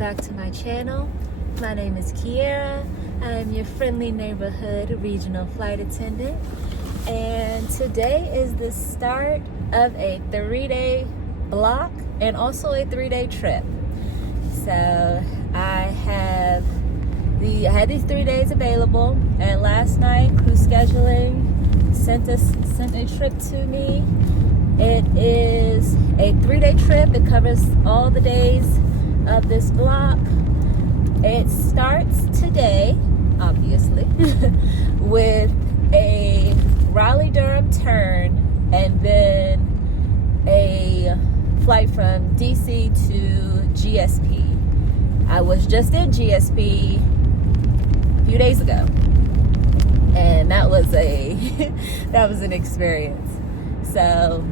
back to my channel. My name is Kiera. I am your friendly neighborhood regional flight attendant, and today is the start of a 3-day block and also a 3-day trip. So I had these 3 days available, and last night crew scheduling sent a trip to me. It is a 3-day trip. It covers all the days of this block. It starts today, obviously, with a Raleigh-Durham turn and then a flight from DC to GSP. I was just in GSP a few days ago, and that was an experience. So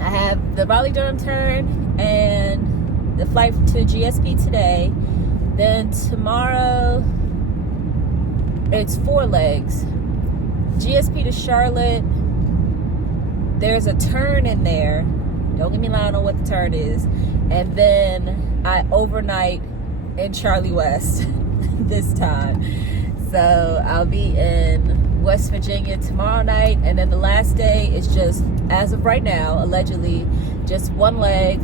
I have the Raleigh-Durham turn and the flight to GSP today. Then tomorrow, it's 4 legs. GSP to Charlotte. There's a turn in there. Don't get me wrong on what the turn is. And then I overnight in Charlie West this time. So I'll be in West Virginia tomorrow night. And then the last day is just, as of right now, allegedly, just 1 leg,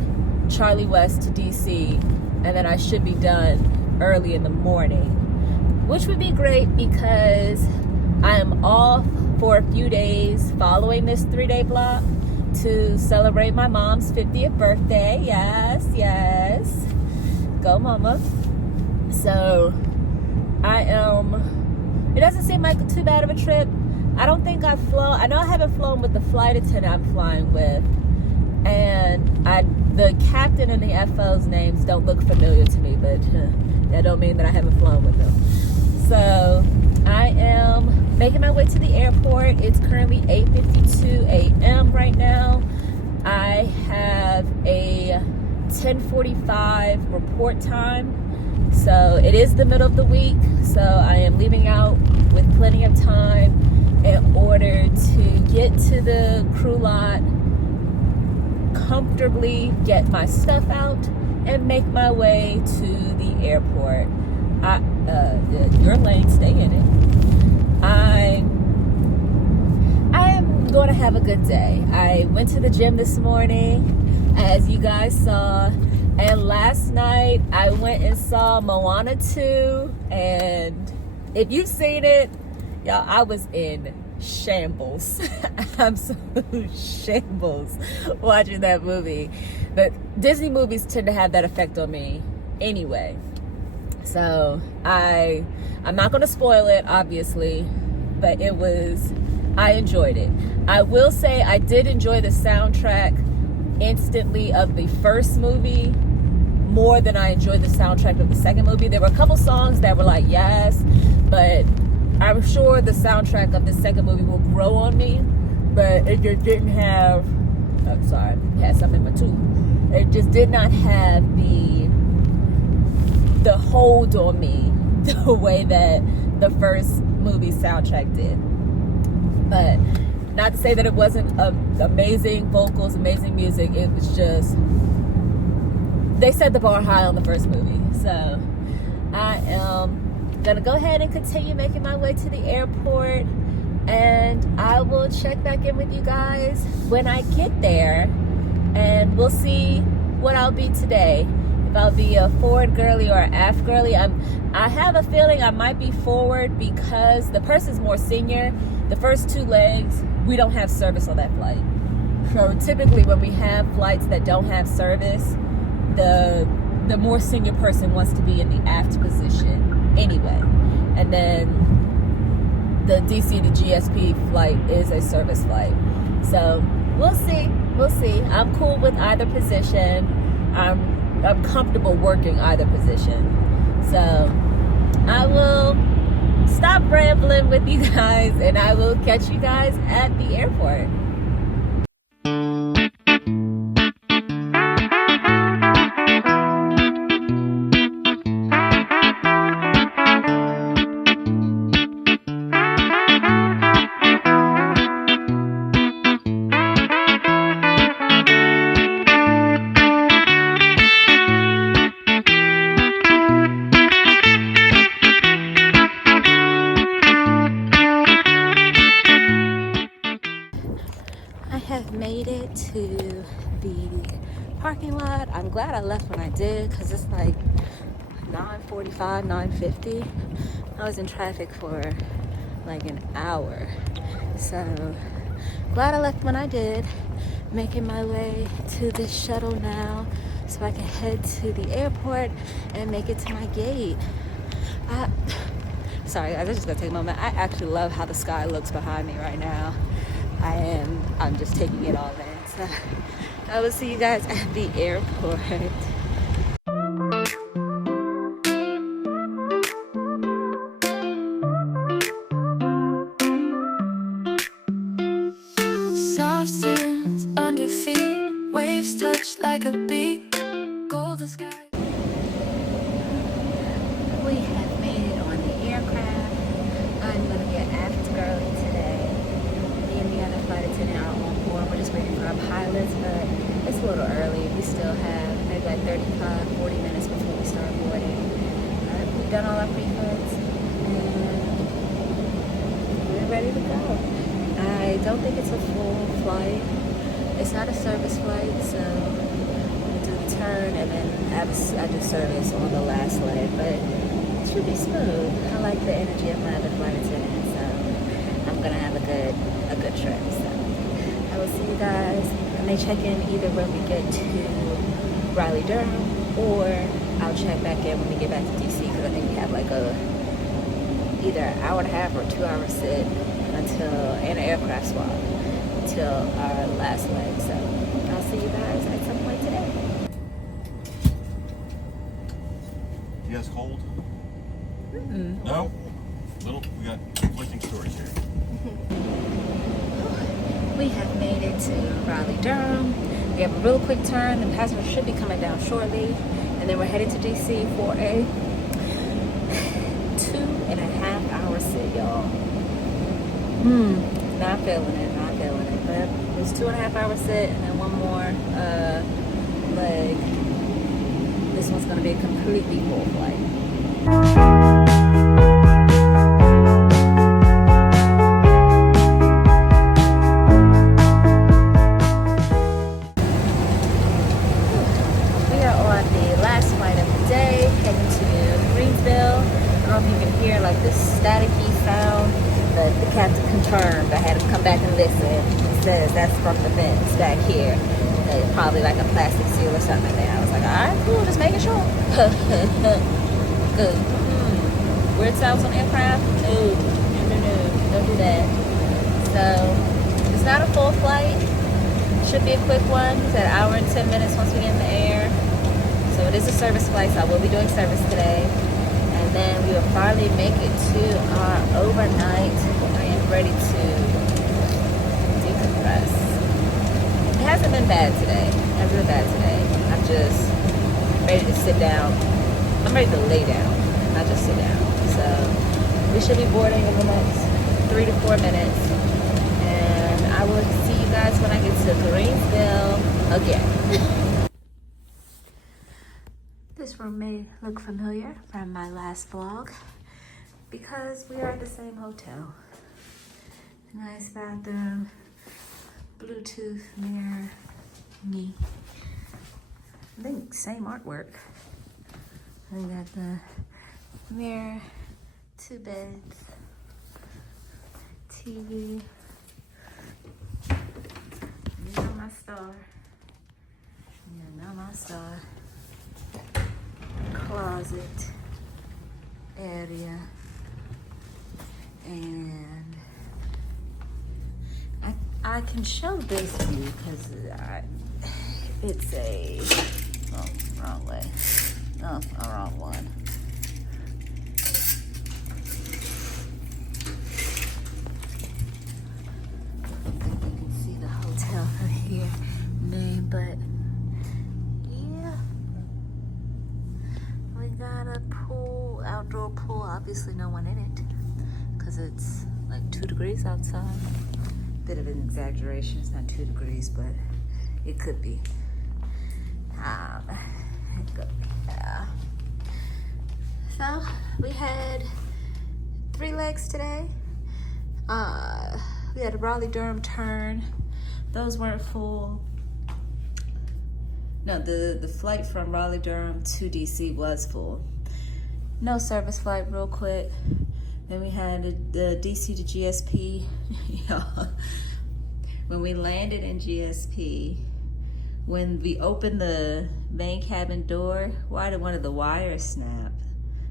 Charlie West to DC. And then I should be done early in the morning, which would be great because I am off for a few days following this 3-day block to celebrate my mom's 50th birthday. Yes, go mama. So it doesn't seem like too bad of a trip. I don't think I know I haven't flown with the flight attendant I'm flying with, and the captain and the FO's names don't look familiar to me, but that don't mean that I haven't flown with them. So I am making my way to the airport. It's currently 8:52 a.m. right now. I have a 10:45 report time. So it is the middle of the week. So I am leaving out with plenty of time in order to get to the crew lot comfortably, get my stuff out, and make my way to the airport. Your lane, stay in it. I am going to have a good day. I went to the gym this morning, as you guys saw, and last night I went and saw Moana 2, and if you've seen it, y'all, I was in shambles. Absolute shambles watching that movie. But Disney movies tend to have that effect on me anyway. So I'm not going to spoil it, obviously, but I enjoyed it. I will say I did enjoy the soundtrack instantly of the first movie more than I enjoyed the soundtrack of the second movie. There were a couple songs that were like, yes, but I'm sure the soundtrack of the second movie will grow on me, but it just didn't have, I'm sorry, I had something in my tooth. It just did not have the hold on me the way that the first movie soundtrack did. But not to say that it wasn't amazing vocals, amazing music. It was just, they set the bar high on the first movie. So I am gonna go ahead and continue making my way to the airport, and I will check back in with you guys when I get there, and we'll see what I'll be today. If I'll be a forward girly or an aft girly. I have a feeling I might be forward because the person's more senior. The first 2 legs, we don't have service on that flight. So typically when we have flights that don't have service, the more senior person wants to be in the aft position anyway. And then the DC to GSP flight is a service flight. So we'll see. I'm cool with either position. I'm comfortable working either position. So I will stop rambling with you guys, and I will catch you guys at the airport. made it to the parking lot. I'm glad I left when I did because it's like 9:45, 9:50. I was in traffic for like an hour. So glad I left when I did. Making my way to the shuttle now so I can head to the airport and make it to my gate. Sorry, I'm just gonna take a moment. I actually love how the sky looks behind me right now. I'm just taking it all in. So I will see you guys at the airport. Soft sands under feet, waves touch like a beat, golden sky. We have made it on the aircraft. I'm gonna get aft early today. Me and the other flight attendant are on board. We're just waiting for our pilots, but it's a little early. We still have maybe like 35, 40 minutes before we start boarding. We've done all our pre-flights and we're ready to go. I don't think it's a full flight. It's not a service flight, so we do the turn and then I do service on the last leg, but it should be smooth. I like the energy of my other flight attendant, so I'm gonna have a good trip. So I will see you guys. I may check in either when we get to Raleigh Durham, or I'll check back in when we get back to DC because I think we have like either an hour and a half or 2 hour sit and an aircraft swap until our last leg. So I'll see you guys at some point today. You guys cold? Mm-mm. No? We got conflicting stories here. We have made it to Raleigh Durham. We have a real quick turn. The passenger should be coming down shortly. And then we're headed to DC for a 2.5 hour sit, y'all. Not feeling it. But it was 2.5 hour sit and then one more leg. This one's gonna be a completely full flight. Like the staticky sound, but the captain confirmed. I had to come back and listen. He says that's from the fence back here. Probably like a plastic seal or something in there. I was like, all right, cool, just making sure. Good. Weird sounds on aircraft? No, don't do that. So it's not a full flight. Should be a quick one. It's an hour and 10 minutes once we get in the air. So it is a service flight, so I will be doing service today. And then we will finally make it to our overnight. I am ready to decompress. It hasn't been bad today. I'm just ready to sit down. I'm ready to lay down, not just sit down. So we should be boarding in the next 3 to 4 minutes. And I will see you guys when I get to Greensville again. This room may look familiar from my last vlog because we are at the same hotel. Nice bathroom, Bluetooth mirror, me. I think same artwork. We got the mirror, 2 beds, TV. You know my star. Closet area, and I can show this view because it's wrong way. No, wrong one. I don't think you can see the hotel from here, name, but yeah. We got a pool, outdoor pool, obviously no one in it because it's like 2 degrees outside. Bit of an exaggeration, it's not 2 degrees, but it could be. Yeah. So we had 3 legs today. We had a Raleigh Durham turn, those weren't full. No, the flight from Raleigh-Durham to DC was full. No service flight, real quick. Then we had the DC to GSP. Y'all, when we landed in GSP, when we opened the main cabin door, why did one of the wires snap?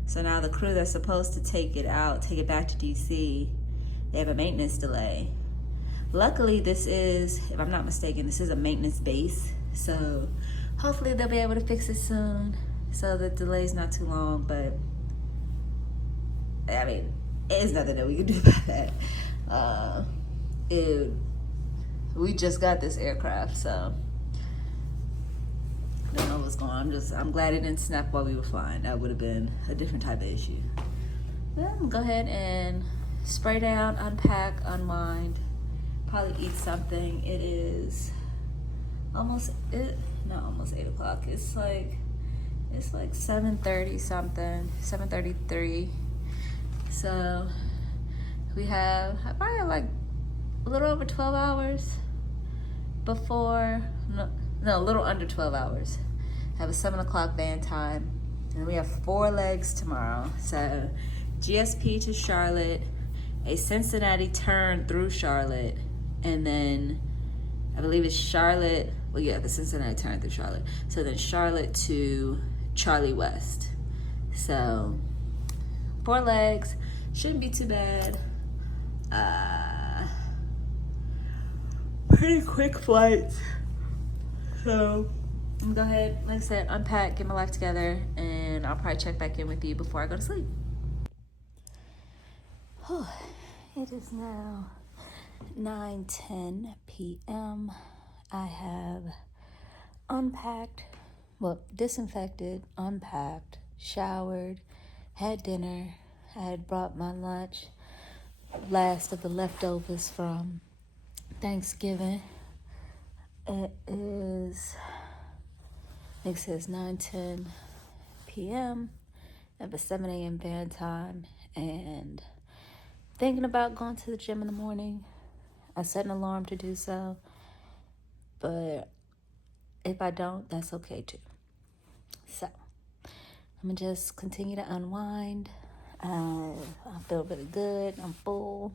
So now the crew that's supposed to take it back to DC, they have a maintenance delay. Luckily, this is, if I'm not mistaken, this is a maintenance base. So hopefully they'll be able to fix it soon so the delay's not too long. But I mean, there's nothing that we can do about that. We just got this aircraft, so I don't know what's going on. I'm glad it didn't snap while we were flying. That would have been a different type of issue. Then go ahead and spray down, unpack, unwind, probably eat something. It is almost 8 o'clock. It's like 7:30 something, 7:33. So we have probably like a little over 12 hours before, no, a little under 12 hours. Have a 7 o'clock van time. And we have 4 legs tomorrow. So GSP to Charlotte, a Cincinnati turn through Charlotte, and then I believe it's Charlotte, well yeah, the Cincinnati turn through Charlotte. So then Charlotte to Charlie West. So 4 legs, shouldn't be too bad. Pretty quick flights. So I'm gonna go ahead, like I said, unpack, get my life together, and I'll probably check back in with you before I go to sleep. It is now 9:10 p.m. I have unpacked, disinfected, unpacked, showered, had dinner. I had brought my lunch, last of the leftovers from Thanksgiving. It says 9:10 p.m. I have a 7 a.m. van time, and thinking about going to the gym in the morning. I set an alarm to do so, but if I don't, that's okay too. So I'm gonna just continue to unwind. I feel really good. I'm full.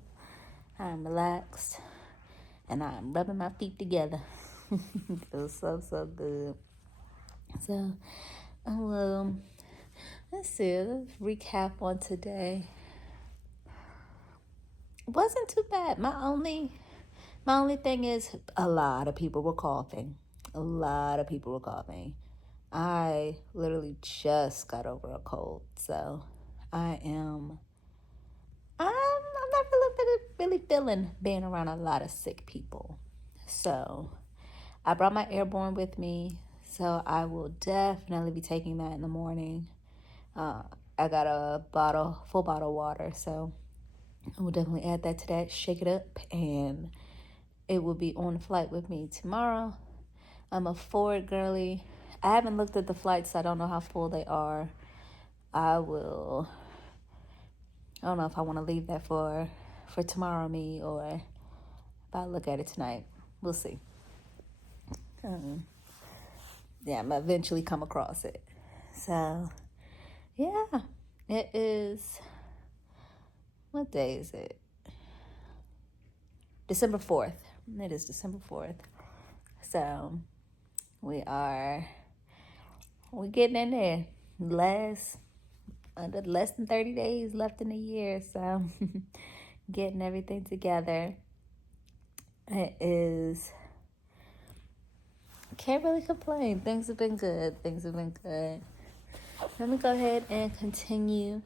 I'm relaxed, and I'm rubbing my feet together. It feels so good. So, let's recap on today. It wasn't too bad. My only thing is a lot of people were coughing. I literally just got over a cold, so I'm not really feeling being around a lot of sick people. So I brought my airborne with me, so I will definitely be taking that in the morning. I got a full bottle of water, so I will definitely add that to that, shake it up, and it will be on the flight with me tomorrow. I'm a forward girly. I haven't looked at the flights, so I don't know how full they are. I don't know if I want to leave that for tomorrow me, or if I look at it tonight. We'll see. Yeah, I'm eventually come across it. So, yeah, it is, what day is it? December 4th. It is December 4th. So, we're getting in there. Under less than 30 days left in the year, so getting everything together. Can't really complain. Things have been good. Let me go ahead and continue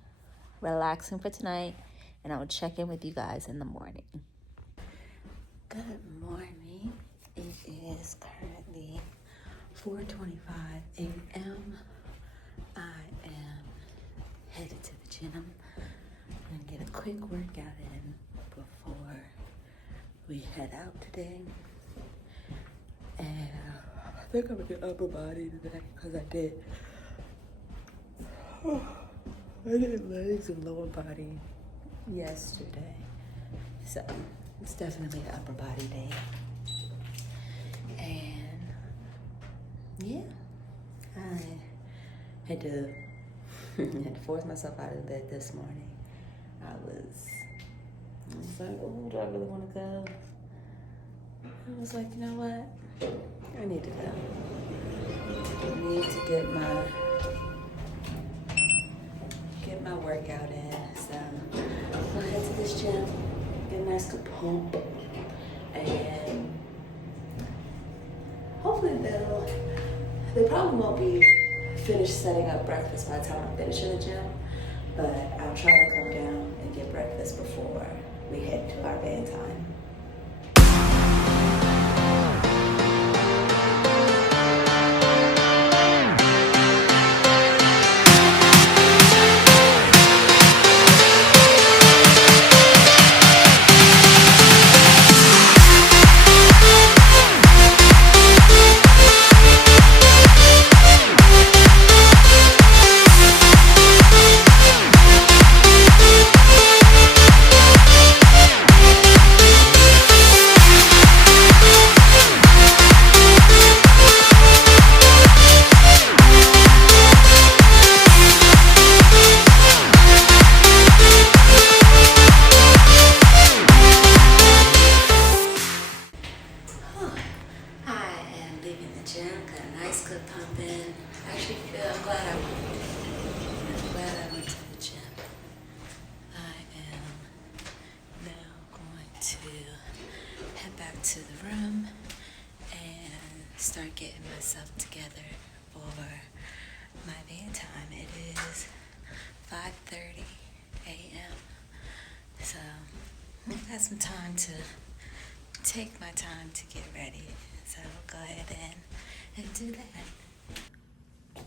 relaxing for tonight, and I will check in with you guys in the morning. Good morning. It is currently 4:25 a.m. I am headed to the gym. I'm gonna get a quick workout in before we head out today. And I think I'm gonna get upper body today because I did legs and lower body yesterday. So it's definitely an upper body day. Yeah, I had to force myself out of bed this morning. I was like, oh, do I really want to go? I was like, you know what? I need to go. I need to get my workout in. So I'll head to this gym, get a nice good pump, and hopefully they probably won't be finished setting up breakfast by the time I finish in the gym, but I'll try to come down and get breakfast before we head to our band time. To the room and start getting myself together for my band time. It is 5:30 a.m. So I've got some time to take my time to get ready. So we'll go ahead and do that.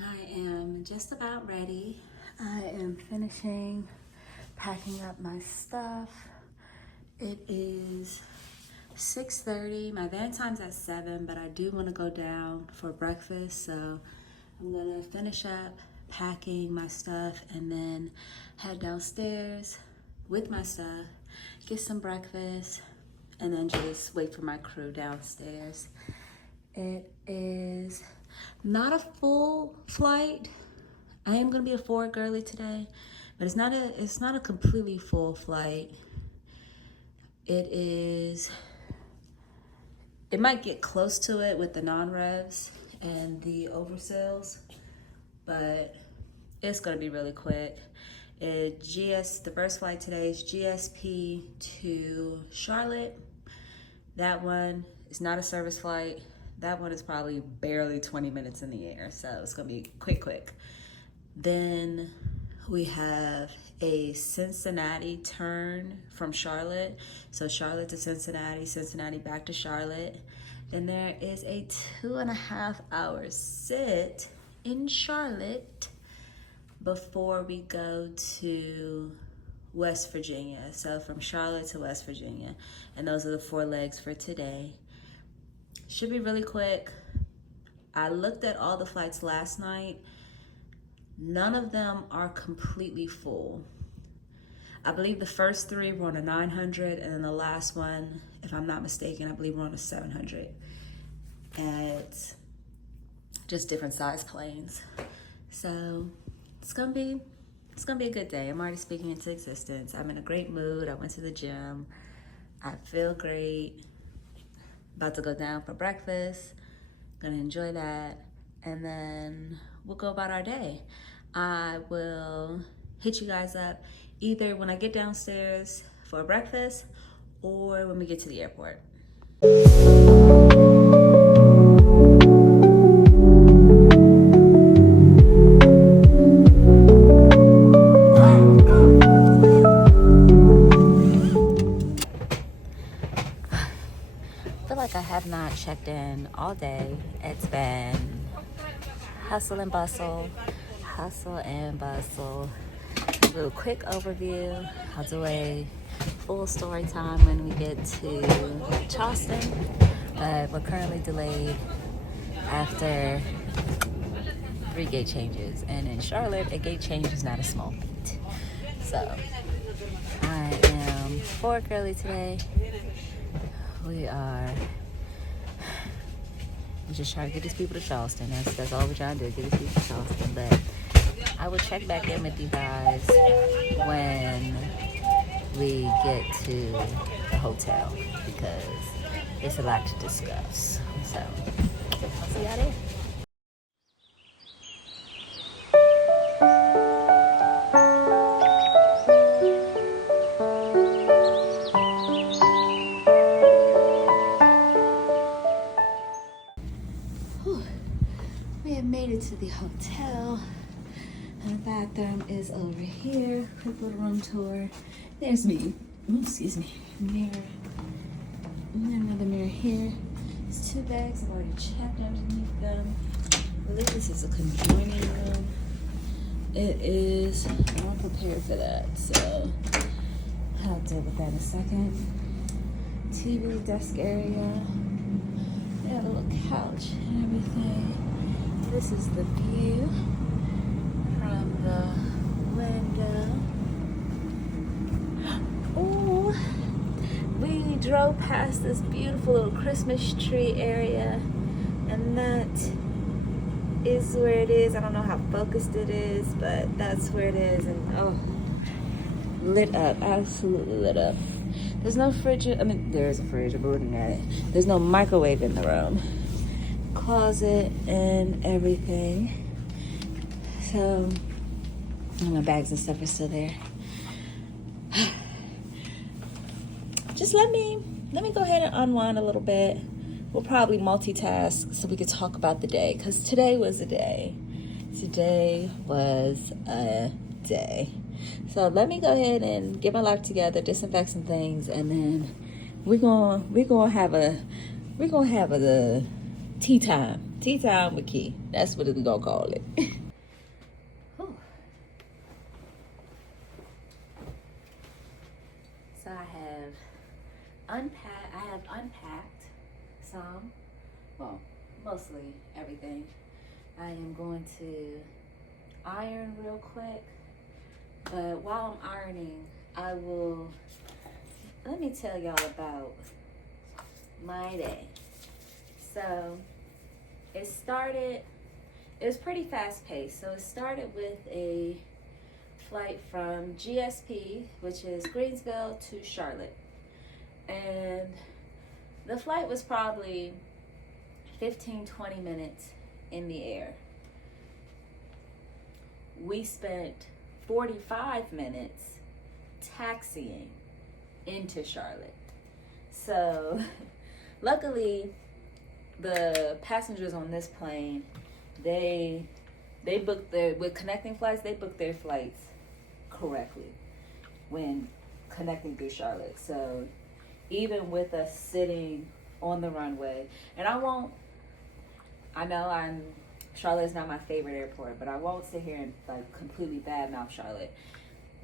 I am just about ready. I am finishing packing up my stuff. It is 6:30. My van time's at 7, but I do want to go down for breakfast, so I'm gonna finish up packing my stuff and then head downstairs with my stuff, get some breakfast, and then just wait for my crew downstairs. It is not a full flight. I am gonna be a forward girly today, but it's not a completely full flight. It might get close to it with the non-revs and the oversells, but it's gonna be really quick. The first flight today is GSP to Charlotte. That one is not a service flight. That one is probably barely 20 minutes in the air, so it's gonna be quick. Then we have a Cincinnati turn from Charlotte. So Charlotte to Cincinnati, Cincinnati back to Charlotte. Then there is a 2.5 hour sit in Charlotte before we go to West Virginia. So from Charlotte to West Virginia. And those are the 4 legs for today. Should be really quick. I looked at all the flights last night. None of them are completely full. I believe the first 3 were on a 900, and then the last one, if I'm not mistaken, I believe we're on a 700. And it's just different size planes. So it's gonna be a good day. I'm already speaking into existence. I'm in a great mood. I went to the gym. I feel great. About to go down for breakfast. Gonna enjoy that. And then we'll go about our day. I will hit you guys up either when I get downstairs for breakfast or when we get to the airport. I feel like I have not checked in all day. It's been hustle and bustle. A little quick overview. I'll do a full story time when we get to Charleston, but we're currently delayed after 3 gate changes, and in Charlotte, a gate change is not a small feat. So I am forward girly today. We are We just trying to get these people to Charleston. That's all we're trying to do, get these people to Charleston. But I will check back in with you guys when we get to the hotel because it's a lot to discuss. So I'll see y'all there. We have made it to the hotel. And the bathroom is over here. Quick little room tour. There's me. Ooh, excuse me. Mirror. And then another mirror here. There's 2 bags. I've already checked underneath them. I believe this is a conjoining room. It is. I'm prepared for that, so I'll deal with that in a second. TV, desk area. They have a little couch and everything. This is the view from the window. Ooh, we drove past this beautiful little Christmas tree area, and that is where it is. I don't know how focused it is, but that's where it is. And oh, lit up, absolutely lit up. There's no fridge. I mean, there is a fridge. I'm looking at it. There's no microwave in the room. Closet and everything. So my bags and stuff are still there. Just let me go ahead and unwind a little bit. We'll probably multitask so we could talk about the day, because today was a day. Today was a day. So let me go ahead and get my life together, disinfect some things, and then we're gonna have a tea time. Tea time with Key. That's what we're gonna call it. So I have unpacked some, well, mostly everything. I am going to iron real quick, but while I'm ironing, let me tell y'all about my day. So it was pretty fast paced. So it started with a flight from GSP, which is Greensville, to Charlotte. And the flight was probably 15-20 minutes in the air. We spent 45 minutes taxiing into Charlotte. So luckily the passengers on this plane, they booked with connecting flights, they booked their flights correctly when connecting through Charlotte. So even with us sitting on the runway, and Charlotte is not my favorite airport, but I won't sit here and like completely badmouth Charlotte.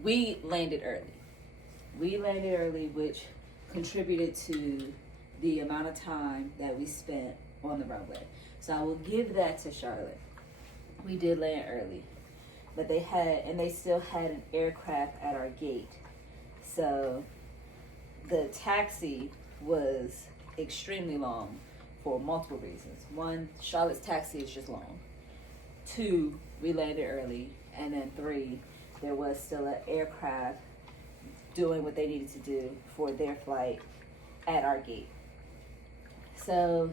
We landed early, which contributed to the amount of time that we spent on the runway. So I will give that to Charlotte. We did land early, but they still had an aircraft at our gate. So the taxi was extremely long for multiple reasons. 1, Charlotte's taxi is just long. 2, we landed early. And then 3, there was still an aircraft doing what they needed to do for their flight at our gate. So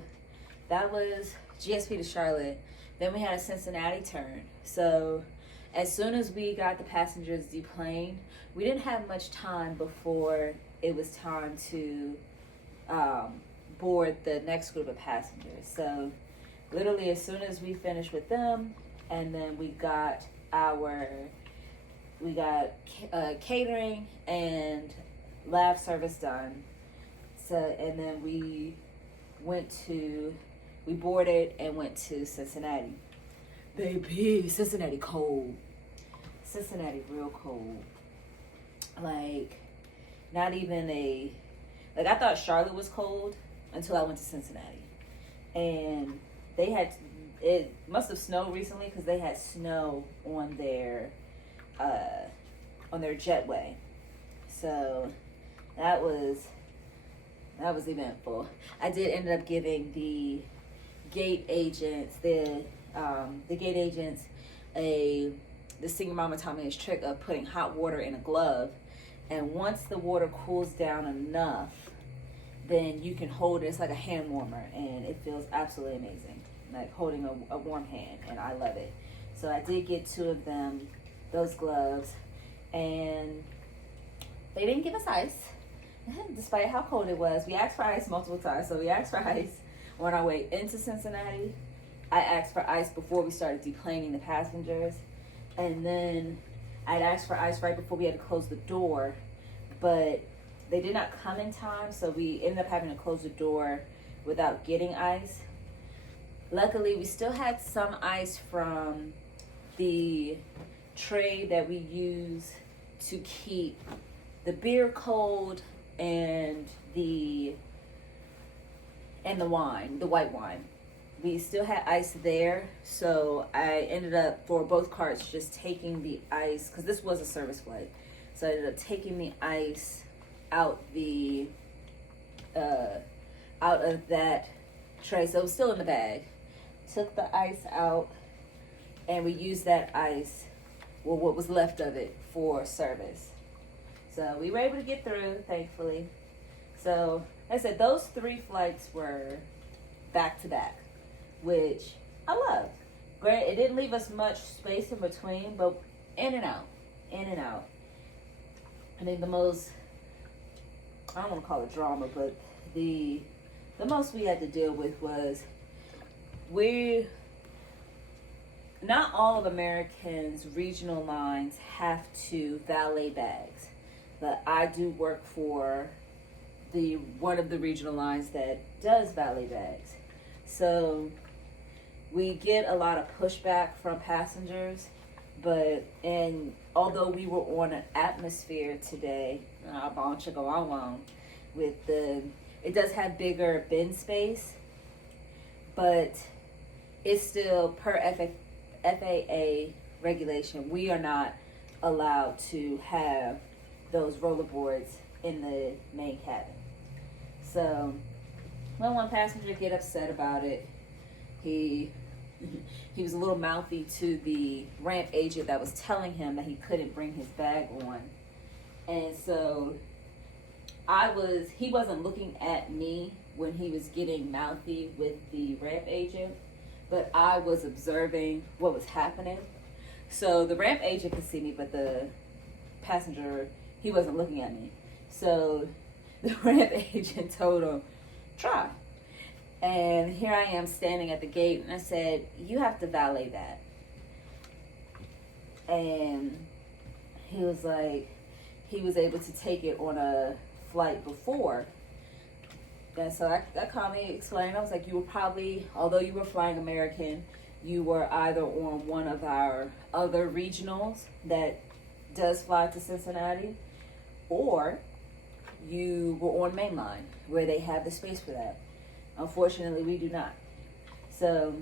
that was GSP to Charlotte. Then we had a Cincinnati turn. So as soon as we got the passengers deplaned, we didn't have much time before it was time to board the next group of passengers. So literally as soon as we finished with them, and then we got catering and lab service done. So, and then we boarded and went to Cincinnati. Baby, Cincinnati cold. Cincinnati real cold. Like, not even I thought Charlotte was cold until I went to Cincinnati. And it must have snowed recently because they had snow on their jetway. So that was eventful. I did end up giving the gate agents, the gate agents, the single mama taught me this trick of putting hot water in a glove, and once the water cools down enough, then you can hold it. It's like a hand warmer, and it feels absolutely amazing, like holding a warm hand, and I love it. So I did get 2 of them, those gloves, and they didn't give us ice, despite how cold it was. We asked for ice multiple times, so we asked for ice on our way into Cincinnati. I asked for ice before we started deplaning the passengers, and then I'd asked for ice right before we had to close the door, but they did not come in time, so we ended up having to close the door without getting ice. Luckily, we still had some ice from the tray that we use to keep the beer cold and the wine, the white wine. We still had ice there, so I ended up, for both carts, just taking the ice, because this was a service flight, so I ended up taking the ice out of that tray, so it was still in the bag. Took the ice out, and we used that ice, well, what was left of it, for service. So we were able to get through, thankfully. So, like I said, those 3 flights were back to back, which I loved. Granted, it didn't leave us much space in between, but in and out. I think the most, I don't want to call it drama, but the most we had to deal with was, not all of American's regional lines have to valet bags, but I do work for one of the regional lines that does valet bags. So we get a lot of pushback from passengers, and although we were on an atmosphere today, it does have bigger bin space, but it's still per FAA regulation, we are not allowed to have those rollerboards in the main cabin. So when one passenger get upset about it, he was a little mouthy to the ramp agent that was telling him that he couldn't bring his bag on. And so he wasn't looking at me when he was getting mouthy with the ramp agent, but I was observing what was happening. So the ramp agent could see me, but the passenger, he wasn't looking at me. So the ramp agent told him, try. And here I am standing at the gate, and I said, you have to valet that. And he was like, he was able to take it on a flight before. And so I calmly explained, I was like, you were probably, although you were flying American, you were either on one of our other regionals that does fly to Cincinnati, or you were on mainline where they have the space for that. Unfortunately, we do not. So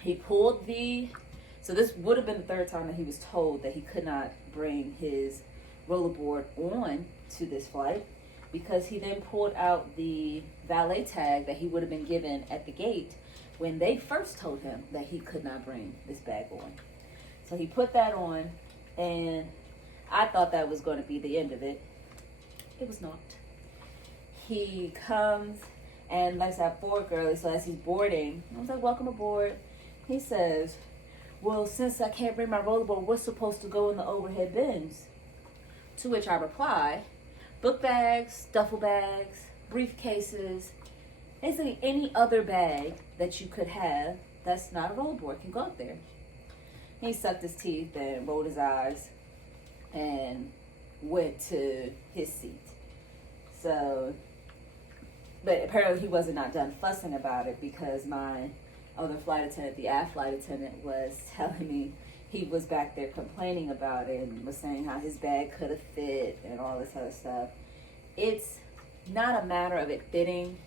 he pulled so this would have been the 3rd time that he was told that he could not bring his rollerboard on to this flight, because he then pulled out the valet tag that he would have been given at the gate when they first told him that he could not bring this bag on. So he put that on, and I thought that was going to be the end of it. It was not. He comes, and like I said, I board early, so as he's boarding, I was like, welcome aboard. He says, well, since I can't bring my rollerboard, what's supposed to go in the overhead bins? To which I reply, book bags, duffel bags, briefcases, basically any other bag that you could have that's not a rollerboard can go up there. He sucked his teeth and rolled his eyes and went to his seat. So, but apparently he wasn't not done fussing about it, because my other flight attendant, the aft flight attendant, was telling me he was back there complaining about it and was saying how his bag could have fit and all this other stuff. It's not a matter of it fitting.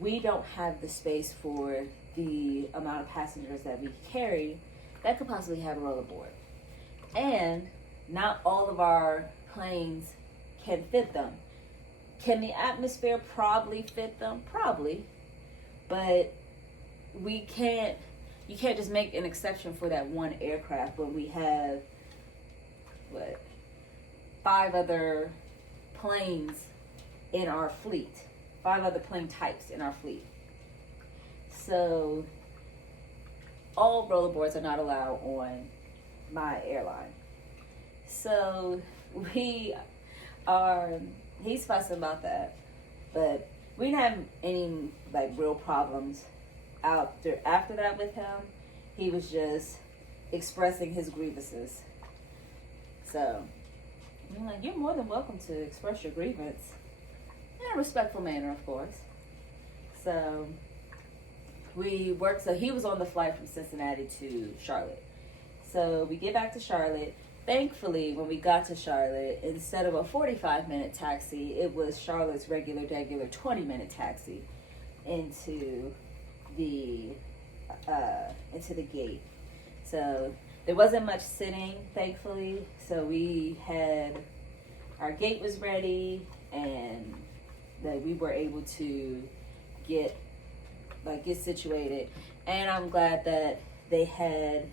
We don't have the space for the amount of passengers that we carry that could possibly have a rollerboard. And not all of our planes can fit them. Can the atmosphere probably fit them? Probably. But you can't just make an exception for that one aircraft when we have, 5 other planes in our fleet, 5 other plane types in our fleet. So all rollerboards are not allowed on my airline. So he's fussing about that, but we didn't have any like real problems after that with him. He was just expressing his grievances. So I'm like, you're more than welcome to express your grievance in a respectful manner, of course. So so he was on the flight from Cincinnati to Charlotte. So we get back to Charlotte. Thankfully, when we got to Charlotte, instead of a 45-minute taxi, it was Charlotte's regular 20-minute taxi into the gate. So there wasn't much sitting, thankfully. So our gate was ready, and that we were able to get situated. And I'm glad that they had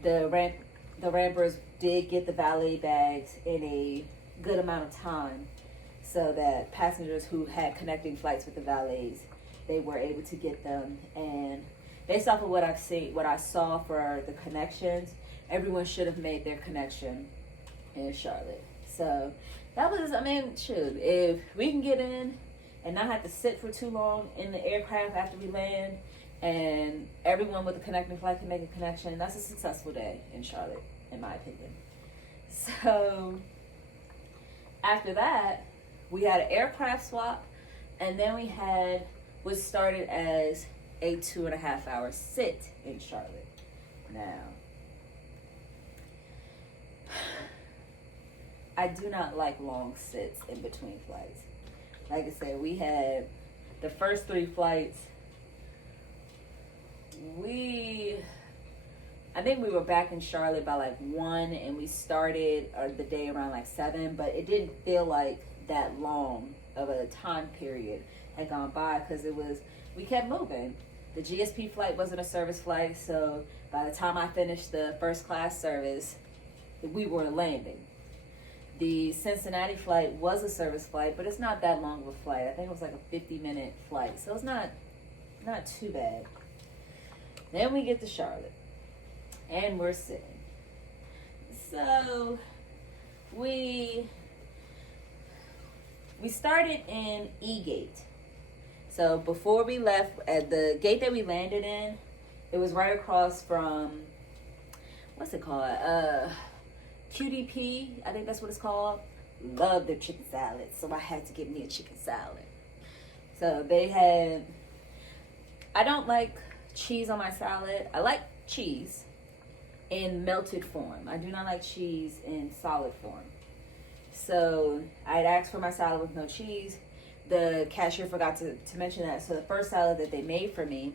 the rampers did get the valet bags in a good amount of time, so that passengers who had connecting flights with the valets, they were able to get them. And based off of what I saw for the connections, everyone should have made their connection in Charlotte. So that was, if we can get in and not have to sit for too long in the aircraft after we land, and everyone with a connecting flight can make a connection, that's a successful day in Charlotte, in my opinion. So after that, we had an aircraft swap, and then we had what started as a 2.5-hour sit in Charlotte. Now, I do not like long sits in between flights. Like I said, we had the first 3 flights. I think we were back in Charlotte by like 1, and we started the day around like 7, but it didn't feel like that long of a time period had gone by, because we kept moving. The GSP flight wasn't a service flight, so by the time I finished the first class service, we were landing. The Cincinnati flight was a service flight, but it's not that long of a flight. I think it was like a 50-minute flight, so it's not too bad. Then we get to Charlotte, and we're sitting. So we started in E-Gate. So before we left, at the gate that we landed in, it was right across from, what's it called? QDP, I think that's what it's called. Love their chicken salad, so I had to get me a chicken salad. So I don't like cheese on my salad. I like cheese in melted form. I do not like cheese in solid form. So I'd asked for my salad with no cheese. The cashier forgot to mention that. So the first salad that they made for me,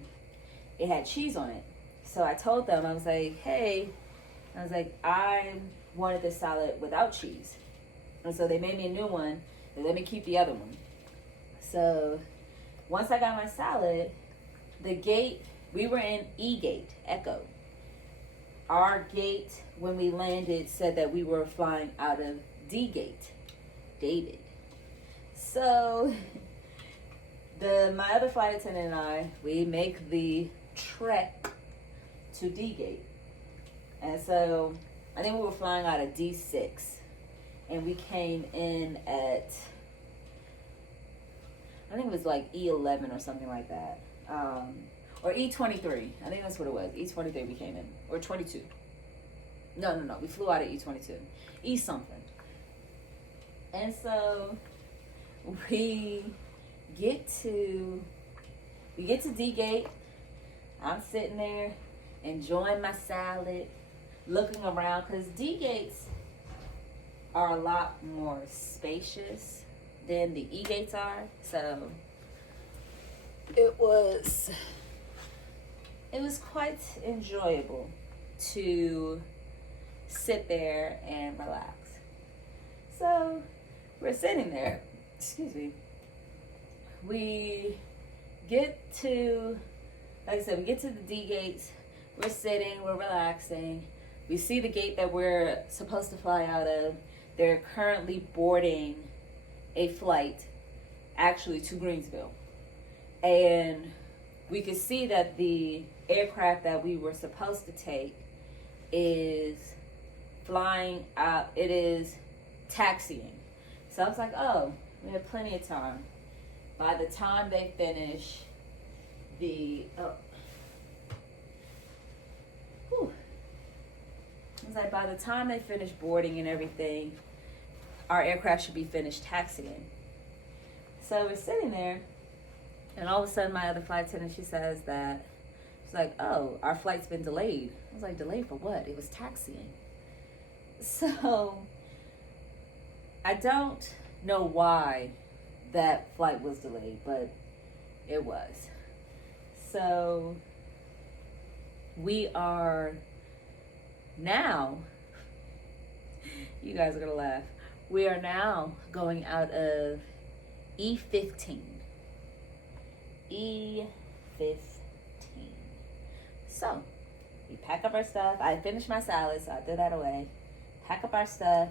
it had cheese on it. So I told them, I was like, hey, I wanted this salad without cheese. And so they made me a new one. They let me keep the other one. So once I got my salad, the gate, we were in E-Gate, Echo. Our gate, when we landed, said that we were flying out of D-Gate, David. So my other flight attendant and I, we make the trek to D-Gate. And so I think we were flying out of D6, and we came in at, I think it was like E11 or something like that. Or E23. I think that's what it was. E23 we came in. Or 22. No. We flew out of E22. E something. And so we get to D-Gate. I'm sitting there enjoying my salad, looking around, because D-Gates are a lot more spacious than the E-Gates are. So it was quite enjoyable to sit there and relax. So we're sitting there, excuse me. We get to, like I said, we get to the D gates. We're sitting, we're relaxing. We see the gate that we're supposed to fly out of. They're currently boarding a flight, actually to Greensville. And we could see that the aircraft that we were supposed to take is flying out, it is taxiing. So I was like, oh, we have plenty of time. By the time they finish the, I was like, by the time they finish boarding and everything, our aircraft should be finished taxiing. So we're sitting there, and all of a sudden my other flight attendant, she says that, she's like, oh, our flight's been delayed. I was like, delayed for what? It was taxiing. So I don't know why that flight was delayed, but it was. So we are now, you guys are gonna laugh, we are now going out of E15. E15. So we pack up our stuff. I finished my salad, so I threw that away. Pack up our stuff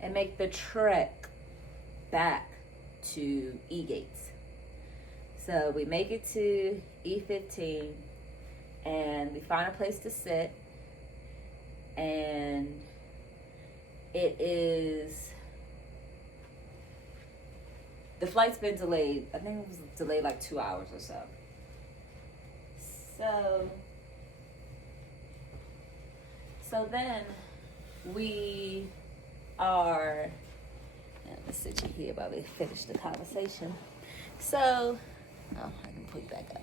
and make the trek back to E gates. So we make it to E15 and we find a place to sit, and it is, the flight's been delayed. I think it was delayed like 2 hours or so. So then we are, let's sit you here while we finish the conversation. So, oh, I can put you back up.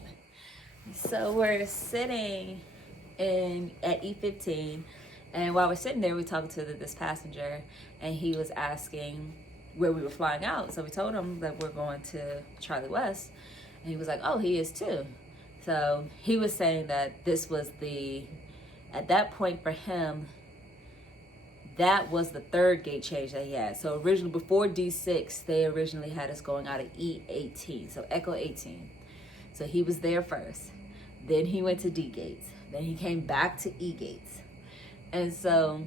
So we're sitting at E15, and while we're sitting there, we talked to this passenger, and he was asking where we were flying out. So we told him that we're going to Charlie West, and he was like, oh, he is too. So he was saying that this was at that point for him, that was the third gate change that he had. So originally, before D6, they originally had us going out of E18, so Echo 18. So he was there first. Then he went to D gates. Then he came back to E gates. And so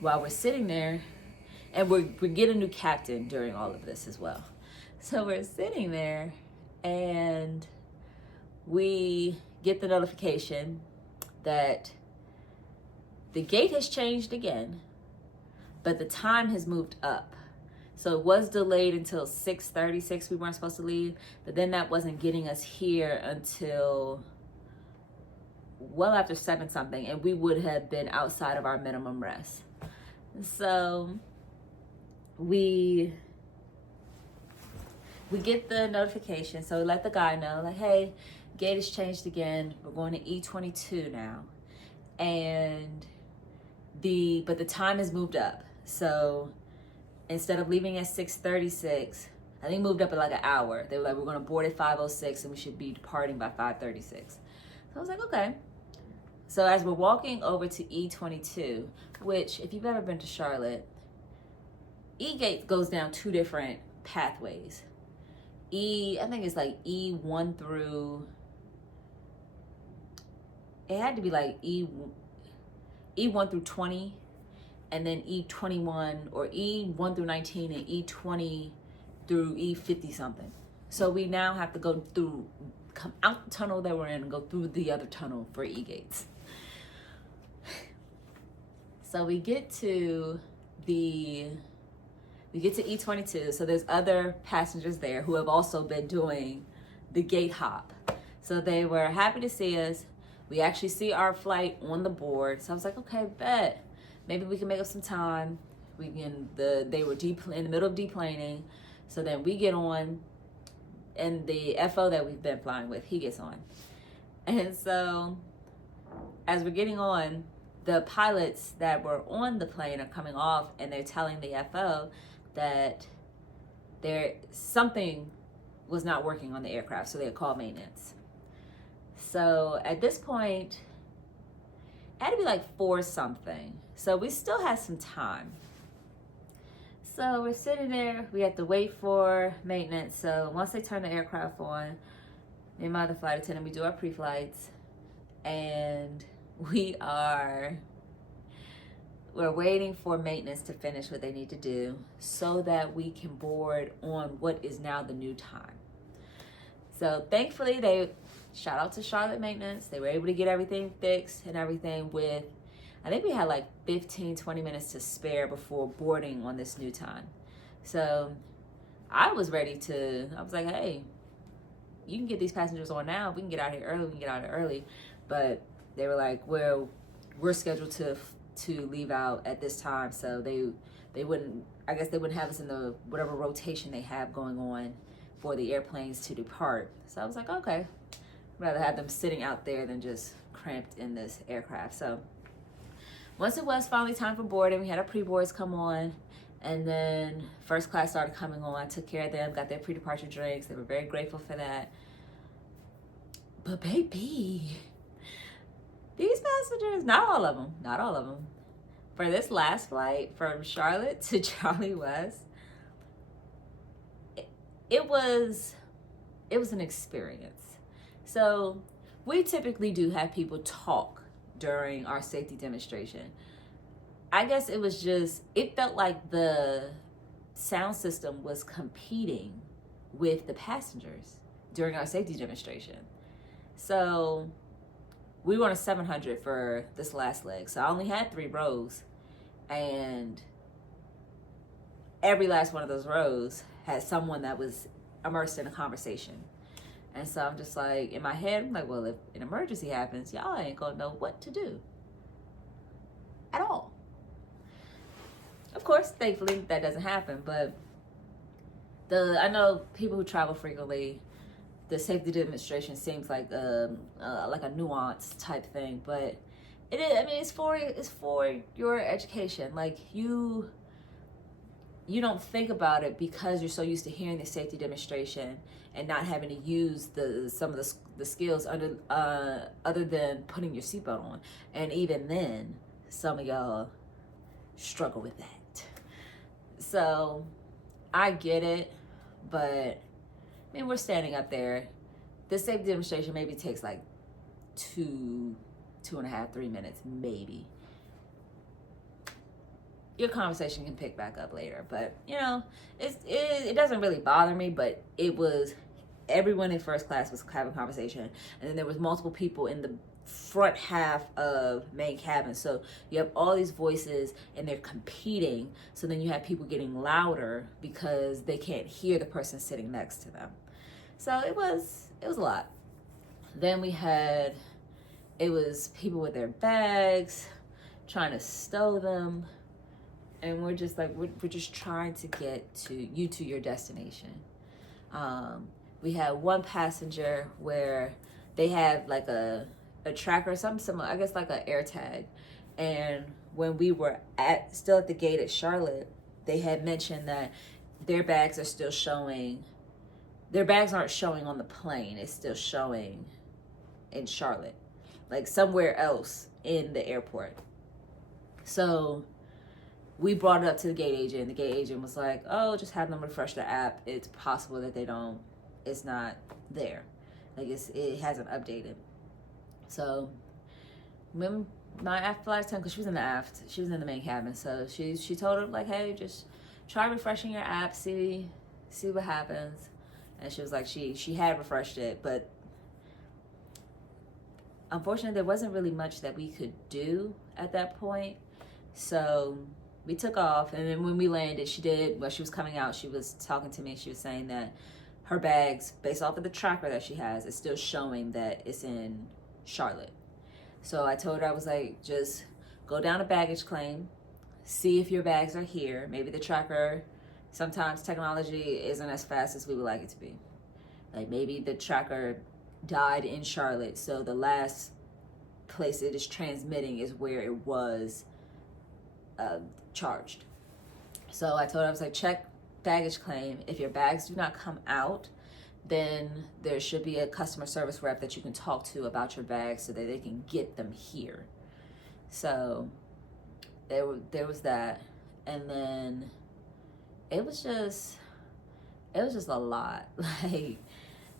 while we're sitting there, and we get a new captain during all of this as well. So we're sitting there and we get the notification that the gate has changed again, but the time has moved up. So it was delayed until 6:36. We weren't supposed to leave, but then that wasn't getting us here until well after 7 something, and we would have been outside of our minimum rest. So we get the notification. So we let the guy know, like, hey, gate has changed again. We're going to E22 now. And but the time has moved up. So instead of leaving at 6:36, I think moved up at like an hour. They were like, we're going to board at 5:06 and we should be departing by 5:36. So I was like, okay. So as we're walking over to E22, which if you've ever been to Charlotte, E-gate goes down 2 different pathways. I think it's like E1 through, it had to be like E1 through 20, and then E21, or E1 through 19 and E20 through E50 something. So we now have to go through, come out the tunnel that we're in and go through the other tunnel for E-gates. So we get to E22, so there's other passengers there who have also been doing the gate hop. So they were happy to see us. We actually see our flight on the board. So I was like, okay, bet. Maybe we can make up some time. They were in the middle of deplaning. So then we get on, and the FO that we've been flying with, he gets on. And so as we're getting on, the pilots that were on the plane are coming off, and they're telling the FO that something was not working on the aircraft, so they had called maintenance. So at this point, it had to be like 4 something. So we still had some time. So we're sitting there, we have to wait for maintenance. So once they turn the aircraft on, me and my other flight attendant, we do our pre-flights, and we're waiting for maintenance to finish what they need to do so that we can board on what is now the new time. So thankfully, shout out to Charlotte Maintenance, they were able to get everything fixed and everything with, I think we had like 15-20 minutes to spare before boarding on this new time. So I was like, hey, you can get these passengers on now. We can get out here early. But they were like, well, we're scheduled to leave out at this time, so they wouldn't have us in the whatever rotation they have going on for the airplanes to depart. So I was like, okay, I'd rather have them sitting out there than just cramped in this aircraft. So once it was finally time for boarding, we had our pre-boards come on, and then first class started coming on. I took care of them, got their pre-departure drinks. They were very grateful for that. But baby, these passengers, not all of them, for this last flight from Charlotte to Charlie West, it was an experience. So we typically do have people talk during our safety demonstration. I guess it felt like the sound system was competing with the passengers during our safety demonstration. So we were on a 700 for this last leg. So I only had 3 rows, and every last one of those rows had someone that was immersed in a conversation. And so I'm just like, in my head, I'm like, well, if an emergency happens, y'all ain't gonna know what to do at all. Of course, thankfully, that doesn't happen, but I know people who travel frequently, the safety demonstration seems like a nuance type thing, but it is. I mean, it's for your education. Like you don't think about it because you're so used to hearing the safety demonstration and not having to use some of the skills other than putting your seatbelt on. And even then, some of y'all struggle with that. So I get it, but I mean, we're standing up there. The safety demonstration maybe takes like 2.5, 3 minutes, maybe. Your conversation can pick back up later, but it doesn't really bother me. But everyone in first class was having a conversation, and then there was multiple people in the front half of main cabin. So you have all these voices and they're competing. So then you have people getting louder because they can't hear the person sitting next to them. So it was a lot. Then it was people with their bags trying to stow them. And we're just like, we're just trying to get to your destination. We had one passenger where they had like a tracker or something similar, I guess like an air tag. And when we were still at the gate at Charlotte, they had mentioned that their bags are still showing. Their bags aren't showing on the plane. It's still showing in Charlotte, like somewhere else in the airport. So we brought it up to the gate agent. The gate agent was like, oh, just have them refresh the app. It's possible that it's not there. Like it hasn't updated. So when my aft flight attendant, because she was in the aft, she was in the main cabin. So she told her like, hey, just try refreshing your app, see what happens. And she was like, she had refreshed it, but unfortunately there wasn't really much that we could do at that point. So we took off, and then when we landed, while she was coming out, she was talking to me. She was saying that her bags, based off of the tracker that she has, is still showing that it's in Charlotte. So I told her, I was like, just go down to baggage claim, see if your bags are here. Maybe the tracker, sometimes technology isn't as fast as we would like it to be. Like maybe the tracker died in Charlotte, so the last place it is transmitting is where it was charged. So I told her, I was like, check baggage claim. If your bags do not come out, then there should be a customer service rep that you can talk to about your bags so that they can get them here. So there was that. And then it was just a lot. Like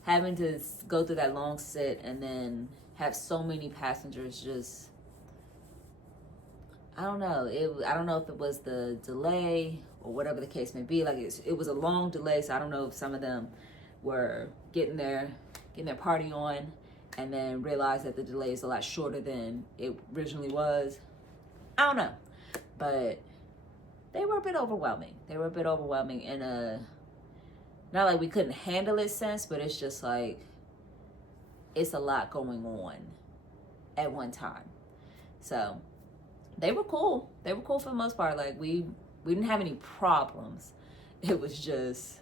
having to go through that long sit and then have so many passengers just, I don't know. I don't know if it was the delay or whatever the case may be. Like it was a long delay, so I don't know if some of them were getting their party on and then realized that the delay is a lot shorter than it originally was. I don't know, but they were a bit overwhelming. They were a bit overwhelming in a, not like we couldn't handle it sense, but it's just like, it's a lot going on at one time. So they were cool. They were cool for the most part. Like we didn't have any problems. It was just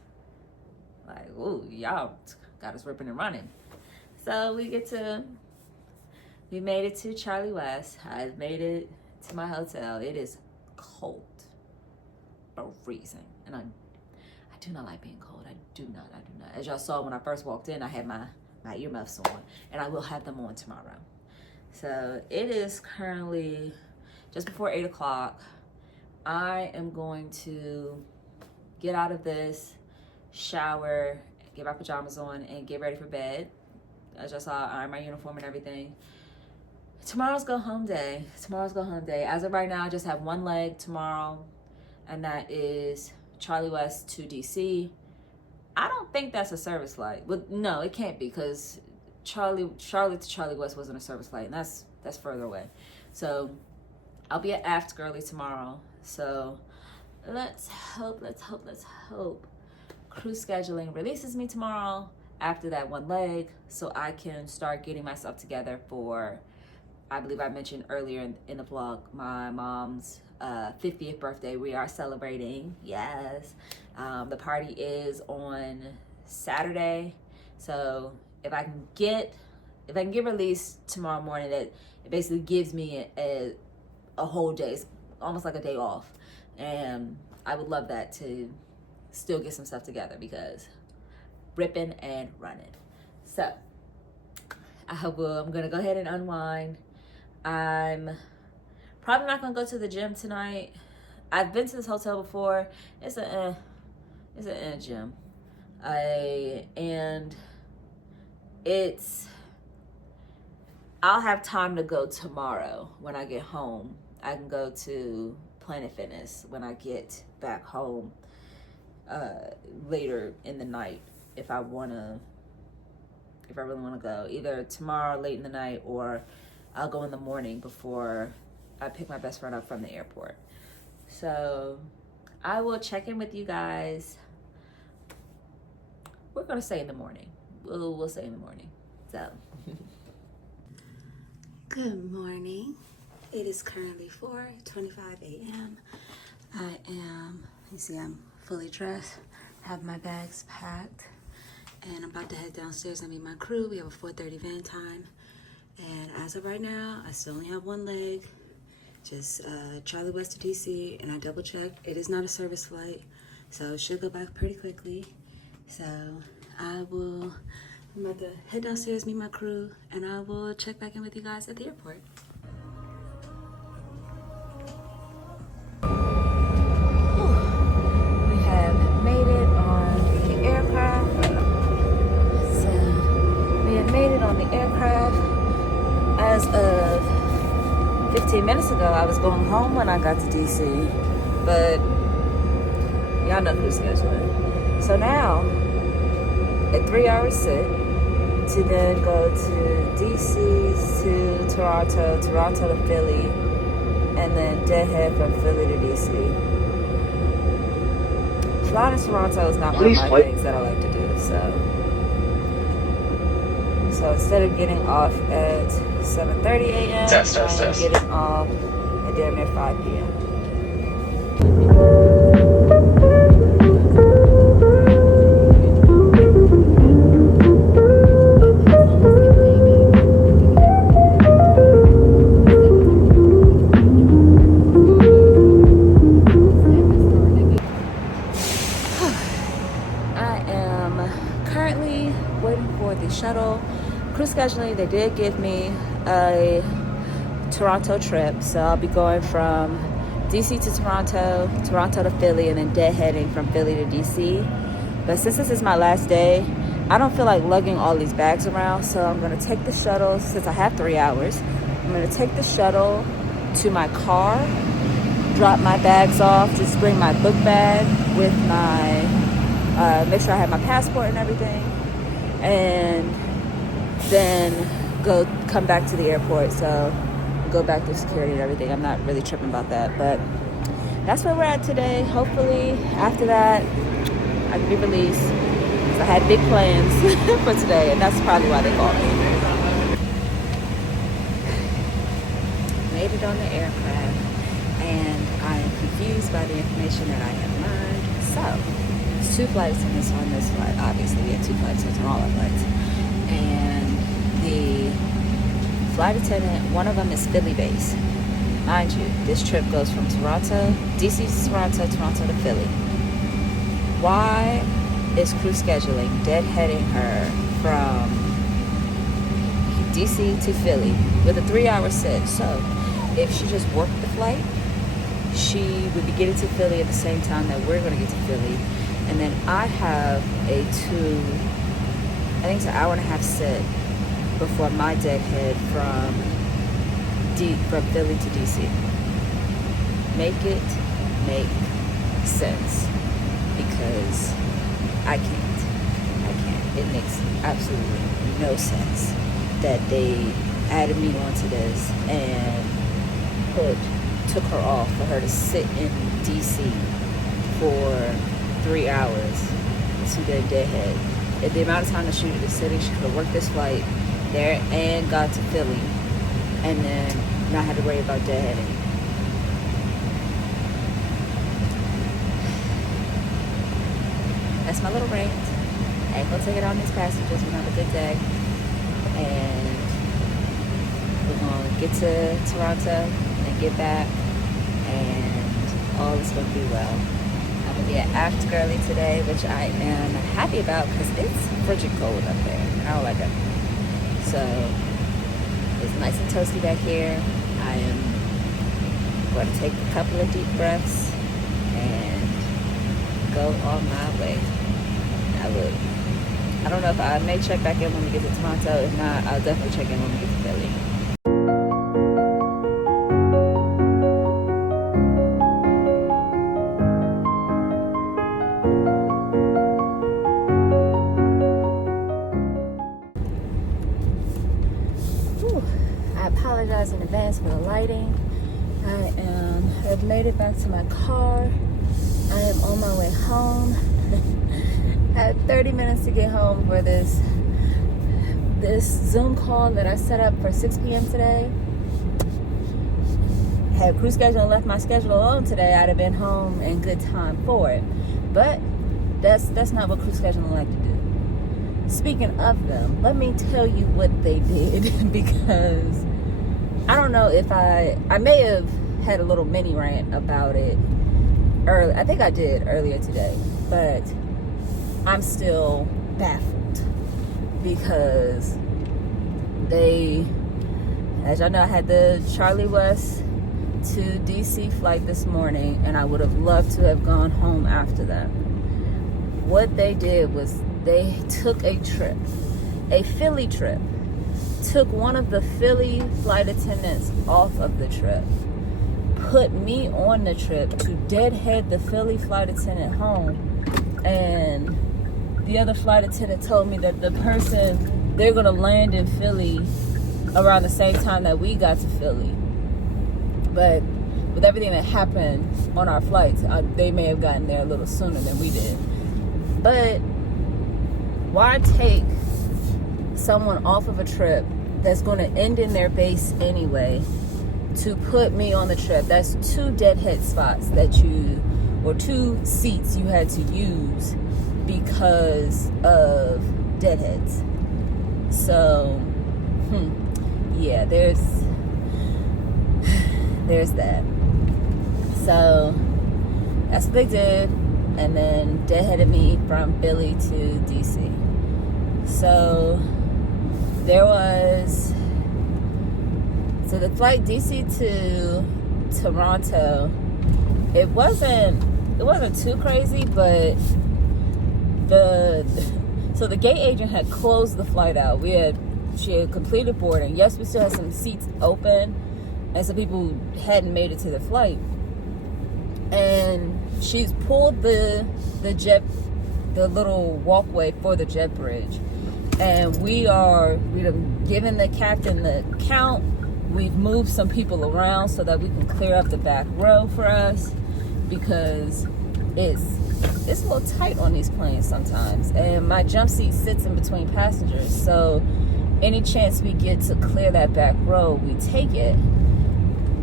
like, ooh, y'all got us ripping and running. So we made it to Charlie West. I made it to my hotel. It is cold, freezing, and I do not like being cold. I do not. As y'all saw when I first walked in, I had my earmuffs on, and I will have them on tomorrow. So it is currently just before 8 o'clock. I am going to get out of this, shower, get my pajamas on, and get ready for bed. As y'all saw, I iron my uniform and everything. Tomorrow's go home day. As of right now, I just have one leg tomorrow, and that is Charlie West to DC. I don't think that's a service flight. But no, it can't be, because Charlotte to Charlie West wasn't a service flight, and that's further away. So I'll be at Aft Gurley tomorrow. So let's hope crew scheduling releases me tomorrow after that one leg, so I can start getting myself together for, I believe I mentioned earlier in the vlog, my mom's 50th birthday. We are celebrating, yes. The party is on Saturday, so if I can get released tomorrow morning, that it basically gives me a whole day. It's almost like a day off, and I would love that to still get some stuff together, because ripping and running. So I'm gonna go ahead and unwind. I'm probably not gonna go to the gym tonight. I've been to this hotel before. It's an gym. I'll have time to go tomorrow when I get home. I can go to Planet Fitness when I get back home later in the night if I really want to go. Either tomorrow late in the night, or I'll go in the morning before I pick my best friend up from the airport. So I will check in with you guys. We're gonna say in the morning. We'll say in the morning. So good morning. It is currently 4:25 a.m. You see I'm fully dressed, have my bags packed, and I'm about to head downstairs and meet my crew. We have a 4:30 van time, and as of right now, I still only have one leg, just Charlie West to DC, and I double checked. It is not a service flight, so it should go back pretty quickly. So I'm about to head downstairs, meet my crew, and I will check back in with you guys at the airport. We have made it on the aircraft. So we have made it on the aircraft. As of 15 minutes ago, I was going home when I got to DC, but y'all know who's scheduling. So now, a 3-hour sit to then go to DC to Toronto to Philly, and then deadhead from Philly to DC. Flying to Toronto is not one of my things that I like to do, so instead of getting off at 7:30 a.m., I'm getting off at damn near 5 p.m. Crew scheduling, they did give me a Toronto trip, so I'll be going from DC to Toronto to Philly, and then deadheading from Philly to DC. But since this is my last day, I don't feel like lugging all these bags around, so I'm gonna take the shuttle. Since I have 3 hours, I'm gonna take the shuttle to my car, drop my bags off, just bring my book bag with my, make sure I have my passport and everything, and then come back to the airport. So go back through security and everything. I'm not really tripping about that, but that's where we're at today. Hopefully after that I can be released. I had big plans for today, and that's probably why they called me. Made it on the aircraft, and I am confused by the information that I have learned. So, there's 2 flight attendants on this flight. Obviously, we have 2 flight attendants on all our flights. And the flight attendant, one of them is Philly based. Mind you, this trip goes from Toronto, DC to Toronto, Toronto to Philly. Why is crew scheduling deadheading her from DC to Philly with a 3-hour sit? So if she just worked the flight, she would be getting to Philly at the same time that we're going to get to Philly. And then I have I think it's an hour and a half sit before my deadhead from Philly to DC. Make it make sense, because I can't. It makes absolutely no sense that they added me onto this and took her off for her to sit in DC for 3 hours to their deadhead. At the amount of time that she was sitting, she could have worked this flight there and got to Philly, and then not had to worry about deadheading. That's my little rant. I ain't gonna take it on these passengers. We're gonna have a good day, and we're gonna get to Toronto and get back, and all is gonna be well. I'm gonna be at Aft Girly today, which I am happy about because it's frigid cold up there. I don't like it. So it's nice and toasty back here. I am going to take a couple of deep breaths and go on my way. I don't know if I may check back in when we get to Toronto. If not, I'll definitely check in when we get to Philly. I apologize in advance for the lighting. I've made it back to my car. I am on my way home. I had 30 minutes to get home for this Zoom call that I set up for 6 p.m. today. Had crew schedule and left my schedule alone today, I'd have been home in good time for it. But that's not what crew scheduling like to do. Speaking of them, let me tell you what they did, because I don't know if I may have had a little mini rant about it early. I think I did earlier today, but I'm still baffled because they, as y'all know, I had the Charlie West to DC flight this morning, and I would have loved to have gone home after that. What they did was they took a trip, a Philly trip, took one of the Philly flight attendants off of the trip, put me on the trip to deadhead the Philly flight attendant home, and the other flight attendant told me that the person, they're going to land in Philly around the same time that we got to Philly. But with everything that happened on our flights, they may have gotten there a little sooner than we did. But why take someone off of a trip that's going to end in their base anyway to put me on the trip? That's 2 deadhead spots or 2 seats you had to use because of deadheads. So, yeah, there's that. So that's what they did, and then deadheaded me from Philly to DC. So the flight DC to Toronto, it wasn't too crazy, but So the gate agent had closed the flight out. She had completed boarding. Yes, we still had some seats open and some people who hadn't made it to the flight. And she's pulled the little walkway for the jet bridge. And we've given the captain the count. We've moved some people around so that we can clear up the back row for us, because it's a little tight on these planes sometimes. And my jump seat sits in between passengers, so any chance we get to clear that back row, we take it.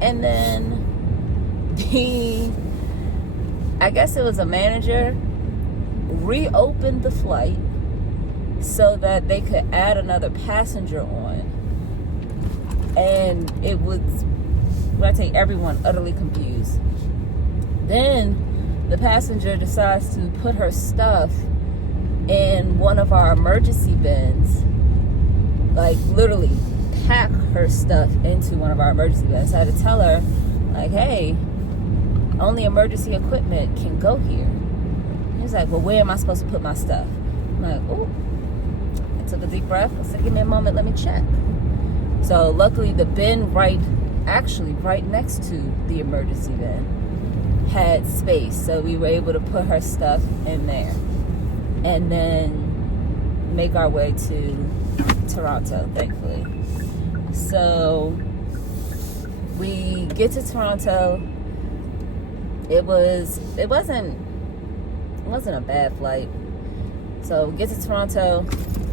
And then I guess it was a manager, reopened the flight so that they could add another passenger on. And it was, I think, everyone utterly confused. Then the passenger decides to put her stuff in one of our emergency bins, like literally pack her stuff into one of our emergency bins. I had to tell her, like, hey, only emergency equipment can go here. He's like, well, where am I supposed to put my stuff? I'm like, oh. I took a deep breath. I said, give me a moment, let me check. So luckily the bin right next to the emergency bin had space. So we were able to put her stuff in there and then make our way to Toronto, thankfully. So we get to Toronto. It wasn't a bad flight. So we get to Toronto.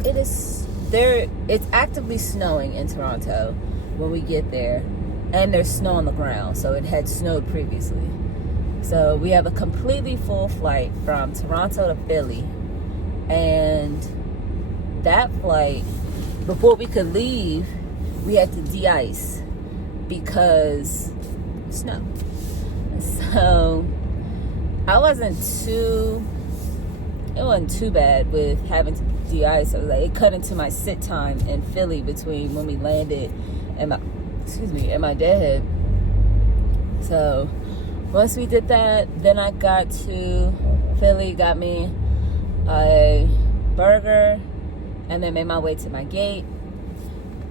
It's actively snowing in Toronto when we get there, and there's snow on the ground, so it had snowed previously. So we have a completely full flight from Toronto to Philly, and that flight, before we could leave, we had to de-ice because snow. So it wasn't too bad with having to de-ice. It cut into my sit time in Philly between when we landed and my deadhead. So once we did that, then I got to Philly, got me a burger, and then made my way to my gate.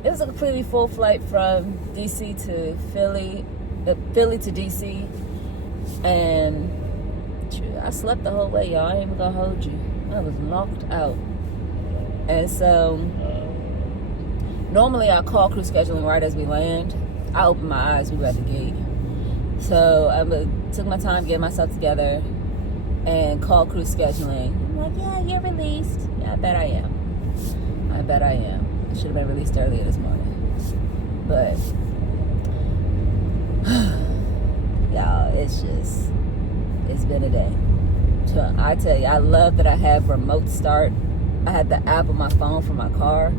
It was a completely full flight from DC to Philly to DC, and I slept the whole way, y'all. I ain't even gonna hold you. I was knocked out. And so normally I call crew scheduling right as we land. I opened my eyes, we were at the gate. So I took my time getting myself together and called crew scheduling. I'm like, yeah, you're released. Yeah, I bet I am. I should have been released earlier this morning. But y'all, it's been a day. So I tell you, I love that I have remote start. I had the app on my phone for my car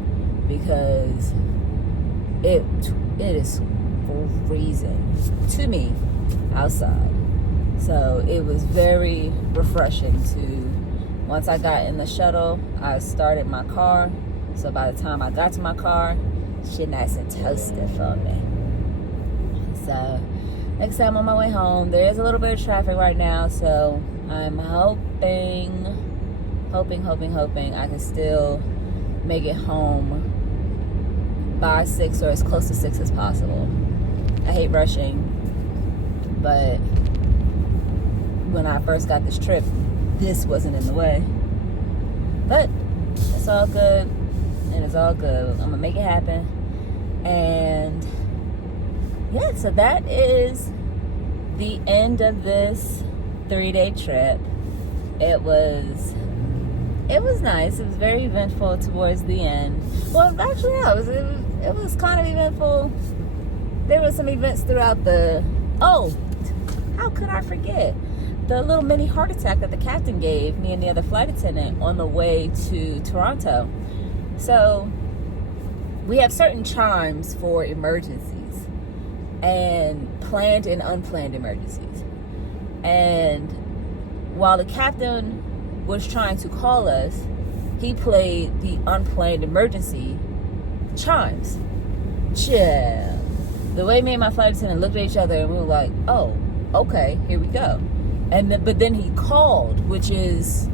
because it is freezing to me outside. So it was very refreshing to, once I got in the shuttle, I started my car. So by the time I got to my car, shit nice and toasted for me. So next time on my way home, there is a little bit of traffic right now, so I'm hoping I can still make it home by 6 or as close to 6 as possible. I hate rushing, but when I first got this trip, this wasn't in the way. But it's all good, and it's all good. I'm gonna make it happen. And yeah, so that is the end of this 3-day trip. It was nice. It was very eventful towards the end. Well, actually, no, it was kind of eventful. There were some events throughout how could I forget? The little mini heart attack that the captain gave me and the other flight attendant on the way to Toronto. So we have certain chimes for emergencies and planned and unplanned emergencies. And while the captain was trying to call us, he played the unplanned emergency chimes. Yeah. The way me and my flight attendant looked at each other and we were like, oh, okay, here we go. But then he called, which is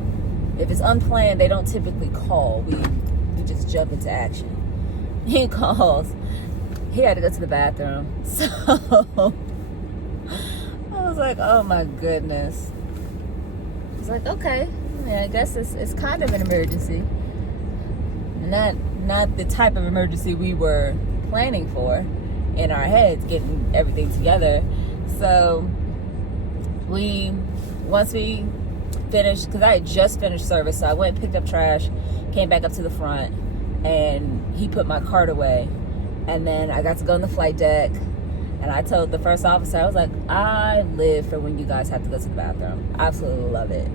if it's unplanned, they don't typically call. We just jump into action. He calls. He had to go to the bathroom. So I was like, oh my goodness. I was like, okay, yeah, I guess it's kind of an emergency. Not the type of emergency we were planning for in our heads, getting everything together. So once we finished, because I had just finished service, so I went and picked up trash, came back up to the front, and he put my cart away. And then I got to go on the flight deck, and I told the first officer, I was like, I live for when you guys have to go to the bathroom. I absolutely love it.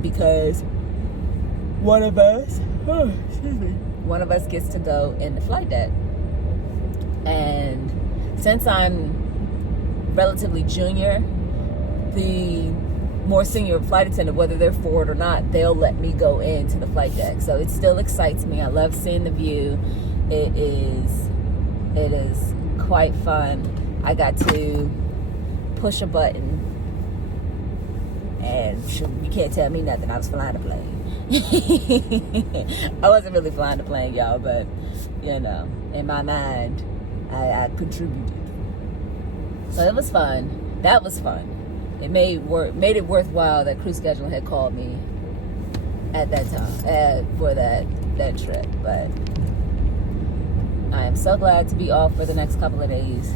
Because one of us gets to go in the flight deck. And since I'm relatively junior, the more senior flight attendant, whether they're forward or not, they'll let me go into the flight deck. So it still excites me. I love seeing the view. It is quite fun. I got to push a button, and you can't tell me nothing. I was flying a plane. I wasn't really flying the plane, y'all, but you know, in my mind, I contributed. So it was fun. That was fun. It made it worthwhile that crew schedule had called me at that time for that trip. But I am so glad to be off for the next couple of days.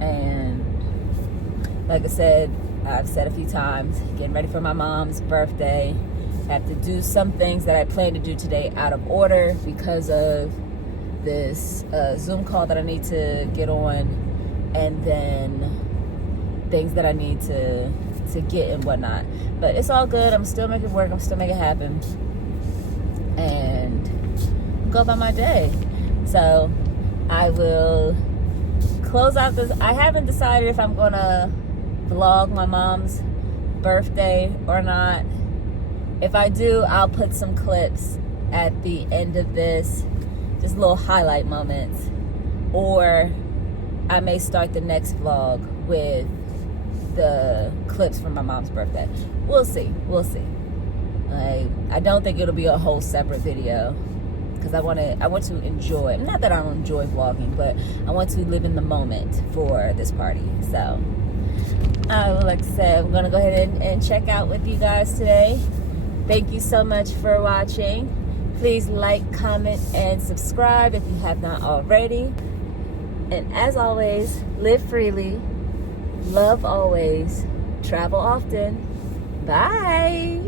And like I said, I've said a few times, getting ready for my mom's birthday. I have to do some things that I plan to do today out of order because of this Zoom call that I need to get on, and then things that I need to get and whatnot. But it's all good. I'm still making it work. I'm still making it happen. And go about my day. So I will close out this. I haven't decided if I'm going to vlog my mom's birthday or not. If I do, I'll put some clips at the end of this, just little highlight moments. Or I may start the next vlog with the clips from my mom's birthday. We'll see. I don't think it'll be a whole separate video, because I want to enjoy, not that I don't enjoy vlogging, but I want to live in the moment for this party. So I would like to say I'm gonna go ahead and check out with you guys today. Thank you so much for watching. Please like, comment, and subscribe if you have not already. And as always, live freely, love always, travel often. Bye.